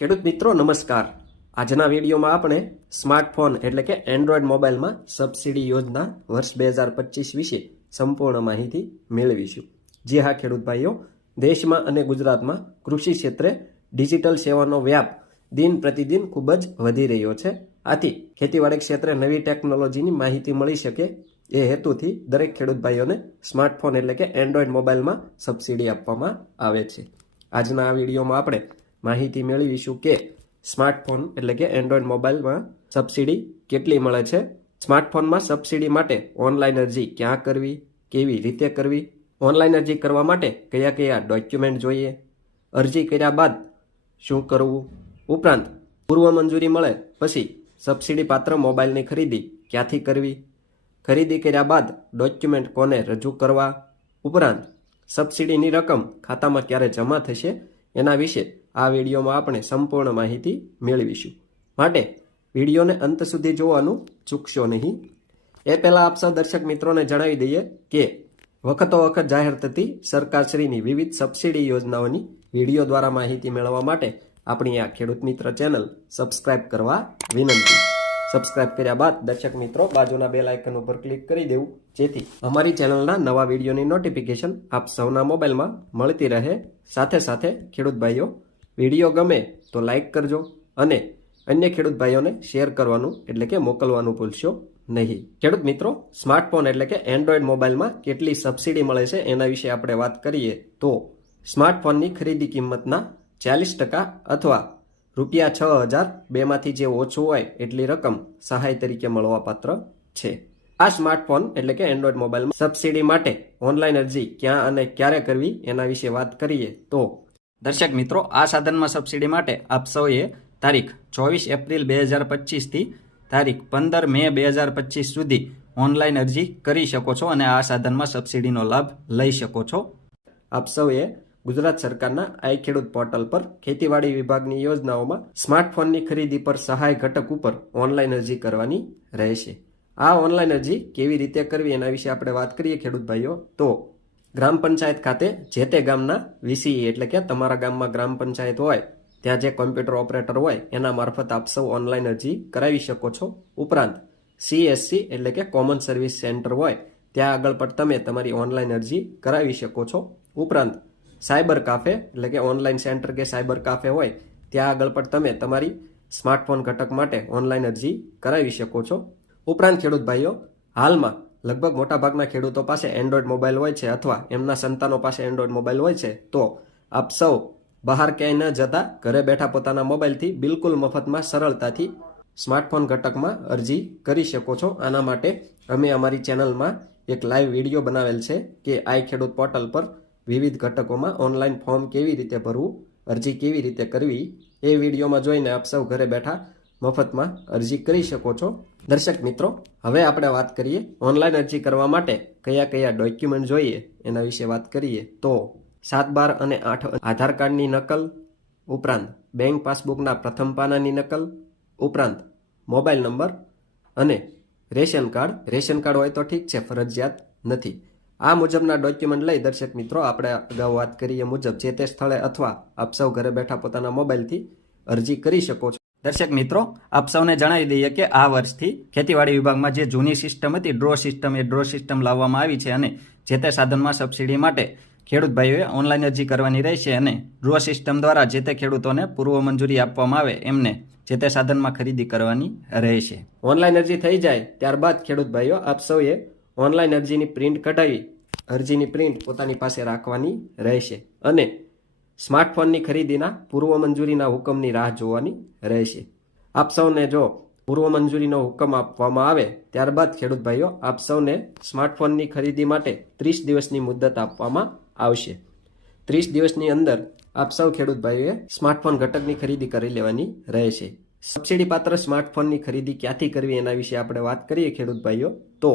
ખેડૂત મિત્રો, નમસ્કાર. આજના વિડીયોમાં આપણે સ્માર્ટફોન એટલે કે એન્ડ્રોઈડ મોબાઈલમાં સબસિડી યોજના વર્ષ બે હજાર પચીસ વિશે સંપૂર્ણ માહિતી મેળવીશું. જી હા, ખેડૂત ભાઈઓ, દેશમાં અને ગુજરાતમાં કૃષિ ક્ષેત્રે ડિજિટલ સેવાનો વ્યાપ દિન પ્રતિદિન ખૂબ જ વધી રહ્યો છે. આથી ખેતીવાડી ક્ષેત્રે નવી ટેકનોલોજીની માહિતી મળી શકે એ હેતુથી દરેક ખેડૂત ભાઈઓને સ્માર્ટફોન એટલે કે એન્ડ્રોઈડ મોબાઈલમાં સબસિડી આપવામાં આવે છે. આજના આ વિડીયોમાં આપણે માહિતી મેળવીશું કે સ્માર્ટફોન એટલે કે એન્ડ્રોઈડ મોબાઈલમાં સબસિડી કેટલી મળે છે? સ્માર્ટફોનમાં સબસિડી માટે ઓનલાઈન અરજી ક્યાં કરવી? કેવી રીતે કરવી? ઓનલાઈન અરજી કરવા માટે કયા કયા ડોક્યુમેન્ટ જોઈએ? અરજી કર્યા બાદ શું કરવું? ઉપરાંત પૂર્વ મંજૂરી મળે પછી સબસિડી પાત્ર મોબાઈલની ખરીદી ક્યાંથી કરવી? ખરીદી કર્યા બાદ ડોક્યુમેન્ટ કોને રજૂ કરવા? ઉપરાંત સબસિડીની રકમ ખાતામાં ક્યારે જમા થશે? એના વિશે આ વિડીયોમાં આપણે સંપૂર્ણ માહિતી મેળવીશું. માટે વિડીયોને અંત સુધી જોવાનું ચૂકશો નહીં. એ પહેલાં આપ સૌ દર્શક મિત્રોને જણાવી દઈએ કે વખતો વખત જાહેર થતી સરકારશ્રીની વિવિધ સબસિડી યોજનાઓની વીડિયો દ્વારા માહિતી મેળવવા માટે આપણી આ ખેડૂત મિત્ર ચેનલ સબસ્ક્રાઇબ કરવા વિનંતી. સબસ્ક્રાઇબ કર્યા બાદ દર્શક મિત્રો બાજુના બેલ આઇકન ઉપર ક્લિક કરી દેવું. જેથી અમારી ચેનલના નવા વિડીયોની નોટિફિકેશન આપ સૌના મોબાઈલમાં મળતી રહે. સાથે સાથે ખેડૂત ભાઈઓ વીડિયો ગમે તો લાઈક કરજો અને અન્ય ખેડૂત ભાઈઓને શેર કરવાનું એટલે કે મોકલવાનું ભૂલશો નહીં. ખેડૂત મિત્રો, સ્માર્ટફોન એટલે કે એન્ડ્રોઈડ મોબાઈલમાં કેટલી સબસિડી મળે છે એના વિશે આપણે વાત કરીએ તો સ્માર્ટફોનની ખરીદી કિંમતના ચાલીસ ટકા અથવા રૂપિયા છ હજાર બેમાંથી જે ઓછું હોય એટલી રકમ સહાય તરીકે મળવાપાત્ર છે. આ સ્માર્ટફોન એટલે કે એન્ડ્રોઈડ મોબાઈલમાં સબસિડી માટે ઓનલાઈન અરજી ક્યાં અને ક્યારે કરવી એના વિશે વાત કરીએ તો દર્શક મિત્રો, આ સાધનમાં સબસિડી માટે આપ સૌએ તારીખ ચોવીસ એપ્રિલ બે હજાર પચીસથી તારીખ પંદર મે બે હજાર પચીસ સુધી ઓનલાઈન અરજી કરી શકો છો અને આ સાધનમાં સબસિડીનો લાભ લઈ શકો છો. આપ સૌએ ગુજરાત સરકારના આઈ ખેડૂત પોર્ટલ પર ખેતીવાડી વિભાગની યોજનાઓમાં સ્માર્ટફોનની ખરીદી પર સહાય ઘટક ઉપર ઓનલાઈન અરજી કરવાની રહેશે. આ ઓનલાઈન અરજી કેવી રીતે કરવી એના વિશે આપણે વાત કરીએ ખેડૂત ભાઈઓ, તો ગ્રામ પંચાયત ખાતે, જે તે ગામના વીસીઈ એટલે કે તમારા ગામમાં ગ્રામ પંચાયત હોય, ત્યાં જે કોમ્પ્યુટર ઓપરેટર હોય, એના મારફત આપ સૌ ઓનલાઈન અરજી કરાવી શકો છો. ઉપરાંત સીએસસી એટલે કે કોમન સર્વિસ સેન્ટર હોય, ત્યાં આગળ પણ તમે તમારી ઓનલાઈન અરજી કરાવી શકો છો. ઉપરાંત સાયબર કાફે એટલે કે ઓનલાઈન સેન્ટર કે સાયબર કાફે હોય, ત્યાં આગળ પણ તમે તમારી સ્માર્ટફોન ઘટક માટે ઓનલાઈન અરજી કરાવી શકો છો. ઉપરાંત ખેડૂત ભાઈઓ, હાલમાં લગભગ મોટાભાગના ખેડૂતો પાસે એન્ડ્રોઈડ મોબાઈલ હોય છે અથવા એમના સંતાનો પાસે એન્ડ્રોઈડ મોબાઈલ હોય છે, તો આપ સૌ બહાર ક્યાંય ન જતા ઘરે બેઠા પોતાના મોબાઈલથી બિલકુલ મફતમાં, સરળતાથી સ્માર્ટફોન ઘટકમાં અરજી કરી શકો છો. આના માટે અમે અમારી ચેનલમાં એક લાઈવ વીડિયો બનાવેલ છે કે આઈ ખેડૂત પોર્ટલ પર વિવિધ ઘટકોમાં ઓનલાઈન ફોર્મ કેવી રીતે ભરવું, અરજી કેવી રીતે કરવી, એ વિડીયોમાં જોઈને આપ સૌ ઘરે બેઠા મફતમાં અરજી કરી શકો છો. દર્શક મિત્રો, હવે આપણે વાત કરીએ ઓનલાઈન અરજી કરવા માટે કયા કયા ડોક્યુમેન્ટ જોઈએ એના વિશે વાત કરીએ તો સાત બાર અને આઠ આધાર કાર્ડની નકલ, ઉપરાંત બેંક પાસબુકના પ્રથમ પાનાની નકલ, ઉપરાંત મોબાઈલ નંબર અને રેશન કાર્ડ. રેશન કાર્ડ હોય તો ઠીક છે, ફરજિયાત નથી. આ મુજબના ડોક્યુમેન્ટ લઈ દર્શક મિત્રો, આપણે અગાઉ વાત કરીએ મુજબ જે તે સ્થળે અથવા આપ સૌ ઘરે બેઠા પોતાના મોબાઈલથી અરજી કરી શકો છો. દર્શક મિત્રો, આપ સૌને જણાવી દઈએ કે આ વર્ષથી ખેતીવાડી વિભાગમાં જે જૂની સિસ્ટમ હતી, ડ્રો સિસ્ટમ, એ ડ્રો સિસ્ટમ લાવવામાં આવી છે અને જે તે સાધનમાં સબસિડી માટે ખેડૂત ભાઈઓએ ઓનલાઈન અરજી કરવાની રહેશે અને ડ્રો સિસ્ટમ દ્વારા જે તે ખેડૂતોને પૂર્વ મંજૂરી આપવામાં આવે, એમને જે તે સાધનમાં ખરીદી કરવાની રહેશે. ઓનલાઈન અરજી થઈ જાય ત્યારબાદ ખેડૂત ભાઈઓ, આપ સૌએ ઓનલાઈન અરજીની પ્રિન્ટ કઢાવી, અરજીની પ્રિન્ટ પોતાની પાસે રાખવાની રહેશે અને સ્માર્ટફોનની ખરીદીના પૂર્વ મંજૂરીના હુકમની રાહ જોવાની રહેશે. આપ સૌને જો પૂર્વ મંજૂરીનો હુકમ આપવામાં આવે, ત્યારબાદ ખેડૂત ભાઈઓ, આપ સૌને સ્માર્ટફોનની ખરીદી માટે ત્રીસ દિવસની મુદત આપવામાં આવશે. ત્રીસ દિવસની અંદર આપ સૌ ખેડૂત ભાઈઓએ સ્માર્ટફોન ઘટકની ખરીદી કરી લેવાની રહેશે. સબસિડી પાત્ર સ્માર્ટફોનની ખરીદી ક્યાંથી કરવી એના વિશે આપણે વાત કરીએ ખેડૂત ભાઈઓ, તો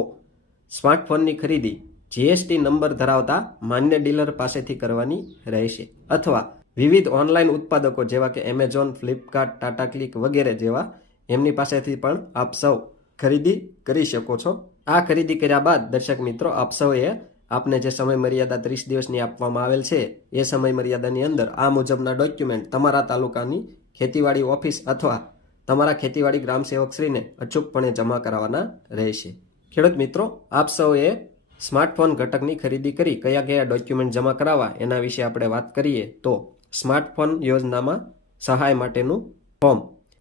સ્માર્ટફોનની ખરીદી જીએસટી નંબર ધરાવતા માન્ય ડીલર પાસેથી કરવાની રહેશે. અથવા વિવિધ ઓનલાઈન ઉત્પાદકો જેવા કે એમેઝોન ફ્લિપકાર્ટ ટાટા ક્લિક વગેરે જેવા એમની પાસેથી પણ આપ સૌ ખરીદી કરી શકો છો. આ ખરીદી કર્યા બાદ દર્શક મિત્રો, આપ સૌએ આપને જે સમય મર્યાદા ત્રીસ દિવસની આપવામાં આવેલ છે, એ સમય મર્યાદાની અંદર આ મુજબના ડોક્યુમેન્ટ તમારા તાલુકાની ખેતીવાડી ઓફિસ અથવા તમારા ખેતીવાડી ગ્રામ સેવકશ્રીને અચૂકપણે જમા કરાવવાના રહેશે. ખેડૂત મિત્રો, આપ સૌએ સ્માર્ટફોન ઘટકની ખરીદી કરી કયા કયા ડોક્યુમેન્ટ જમા કરાવવા એના વિશે આપણે વાત કરીએ તો સ્માર્ટફોન યોજનામાં સહાય માટેનું ફોર્મ.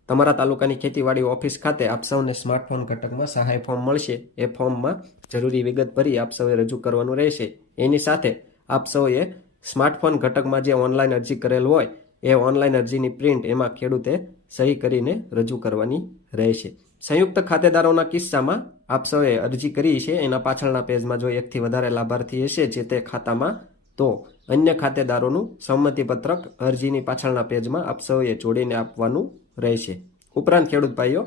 તમારા તાલુકાની ખેતીવાડી ઓફિસ ખાતે આપ સૌને સ્માર્ટફોન ઘટકમાં સહાય ફોર્મ મળશે. એ ફોર્મમાં જરૂરી વિગત ભરી આપ સૌએ રજૂ કરવાનું રહેશે. એની સાથે આપ સૌએ સ્માર્ટફોન ઘટકમાં જે ઓનલાઈન અરજી કરેલ હોય, એ ઓનલાઈન અરજીની પ્રિન્ટ એમાં ખેડૂતે સહી કરીને રજૂ કરવાની રહેશે. સંયુક્ત ખાતેદારોના કિસ્સામાં આપ સૌએ અરજી કરી છે. એના પાછળના પેજમાં જો એકથી વધારે લાભાર્થી હશે જે તે ખાતામાં, તો અન્ય ખાતેદારોનું સંમતિપત્રક અરજીની પાછળના પેજમાં આપ સૌએ જોડીને આપવાનું રહેશે. ઉપરાંત ખેડૂત ભાઈઓ,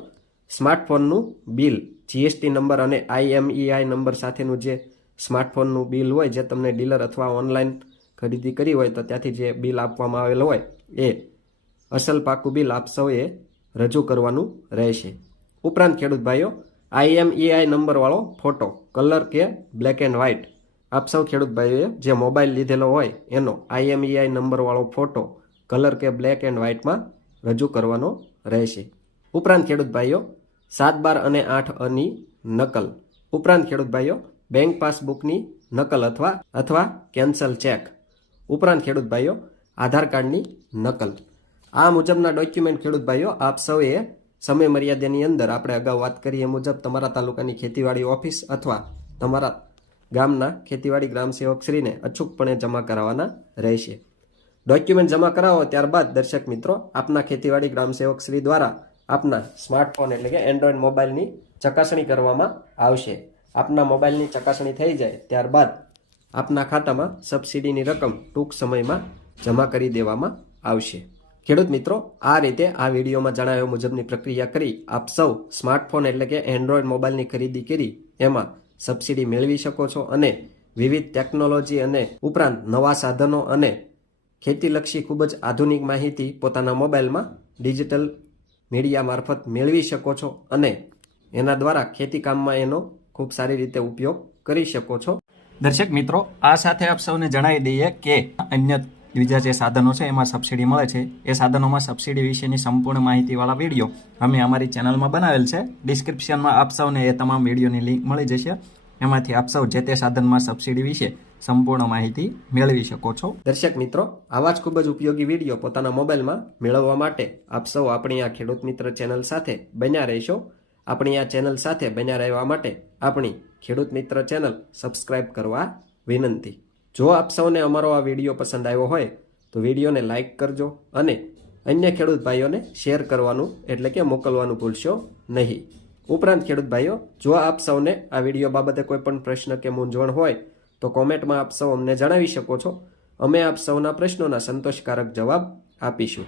સ્માર્ટફોનનું બિલ, જીએસટી નંબર અને આઈએમઈઆઈ નંબર સાથેનું જે સ્માર્ટફોનનું બિલ હોય, જે તમને ડીલર અથવા ઓનલાઈન ખરીદી કરી હોય, તો ત્યાંથી જે બિલ આપવામાં આવેલ હોય, એ અસલ પાકું બિલ આપ સૌએ રજૂ કરવાનું રહેશે. ઉપરાંત ખેડૂત ભાઈઓ આઈએમઈઆઈ નંબરવાળો ફોટો કલર કે બ્લેક એન્ડ વ્હાઇટ આપ સૌ ખેડૂત ભાઈઓએ જે મોબાઈલ લીધેલો હોય, એનો આઈએમઈઆઈ નંબરવાળો ફોટો કલર કે બ્લેક એન્ડ વ્હાઇટમાં રજૂ કરવાનો રહેશે. ઉપરાંત ખેડૂત ભાઈઓ, સાત બાર અને આઠ અની નકલ. ઉપરાંત ખેડૂત ભાઈઓ બેંક પાસબુકની નકલ અથવા અથવા કેન્સલ ચેક ઉપરાંત ખેડૂત ભાઈઓ, આધાર કાર્ડની નકલ. આ મુજબના ડોક્યુમેન્ટ ખેડૂત ભાઈઓ, આપ સૌએ સમય મર્યાદાની અંદર આપણે અગાઉ વાત કરી એ મુજબ તમારા તાલુકાની ખેતીવાડી ઓફિસ અથવા તમારા ગામના ખેતીવાડી ગ્રામ સેવકશ્રીને અચૂકપણે જમા કરાવવાના રહેશે. ડોક્યુમેન્ટ જમા કરાવો ત્યારબાદ દર્શક મિત્રો આપના ખેતીવાડી ગ્રામ સેવક શ્રી દ્વારા આપના સ્માર્ટફોન એટલે કે એન્ડ્રોઈડ મોબાઈલની ચકાસણી કરવામાં આવશે. આપના મોબાઈલની ચકાસણી થઈ જાય ત્યારબાદ આપના ખાતામાં સબસિડીની રકમ ટૂંક સમયમાં જમા કરી દેવામાં આવશે. ખેડૂત મિત્રો, આ રીતે આ વિડીયોમાં જણાવ્યા મુજબની પ્રક્રિયા કરી આપ સૌ સ્માર્ટફોન એટલે કે એન્ડ્રોઈડ મોબાઈલની ખરીદી કરી એમાં સબસિડી મેળવી શકો છો અને વિવિધ ટેકનોલોજી અને ઉપરાંત નવા સાધનો અને ખેતીલક્ષી ખૂબ જ આધુનિક માહિતી પોતાના મોબાઈલમાં ડિજિટલ મીડિયા મારફત મેળવી શકો છો અને એના દ્વારા ખેતીકામમાં એનો ખૂબ સારી રીતે ઉપયોગ કરી શકો છો. દર્શક મિત્રો, આ સાથે આપ સૌને જણાવી દઈએ કે અન્ય બીજા જે સાધનો છે, એમાં સબસિડી મળે છે. એ સાધનોમાં સબસિડી વિશેની સંપૂર્ણ માહિતીવાળા વીડિયો અમે અમારી ચેનલમાં બનાવેલ છે. ડિસ્ક્રિપ્શનમાં આપ સૌને એ તમામ વિડીયોની લિંક મળી જશે. એમાંથી આપ સૌ જે તે સાધનમાં સબસિડી વિશે સંપૂર્ણ માહિતી મેળવી શકો છો. દર્શક મિત્રો, આવા જ ખૂબ જ ઉપયોગી વીડિયો પોતાના મોબાઈલમાં મેળવવા માટે આપ સૌ આપણી આ ખેડૂત મિત્ર ચેનલ સાથે બન્યા રહેશો. આપણી આ ચેનલ સાથે બન્યા રહેવા માટે આપણી ખેડૂત મિત્ર ચેનલ સબસ્ક્રાઇબ કરવા વિનંતી. જો આપ સૌને અમારો આ વીડિયો પસંદ આવ્યો હોય, તો વિડીયોને લાઇક કરજો અને અન્ય ખેડૂત ભાઈઓને શેર કરવાનું એટલે કે મોકલવાનું ભૂલશો નહીં. ઉપરાંત ખેડૂત ભાઈઓ, જો આપ સૌને આ વીડિયો બાબતે કોઈ પણ પ્રશ્ન કે મૂંઝવણ હોય, તો કોમેન્ટમાં આપ સૌ અમને જણાવી શકો છો. અમે આપ સૌના પ્રશ્નોના સંતોષકારક જવાબ આપીશું.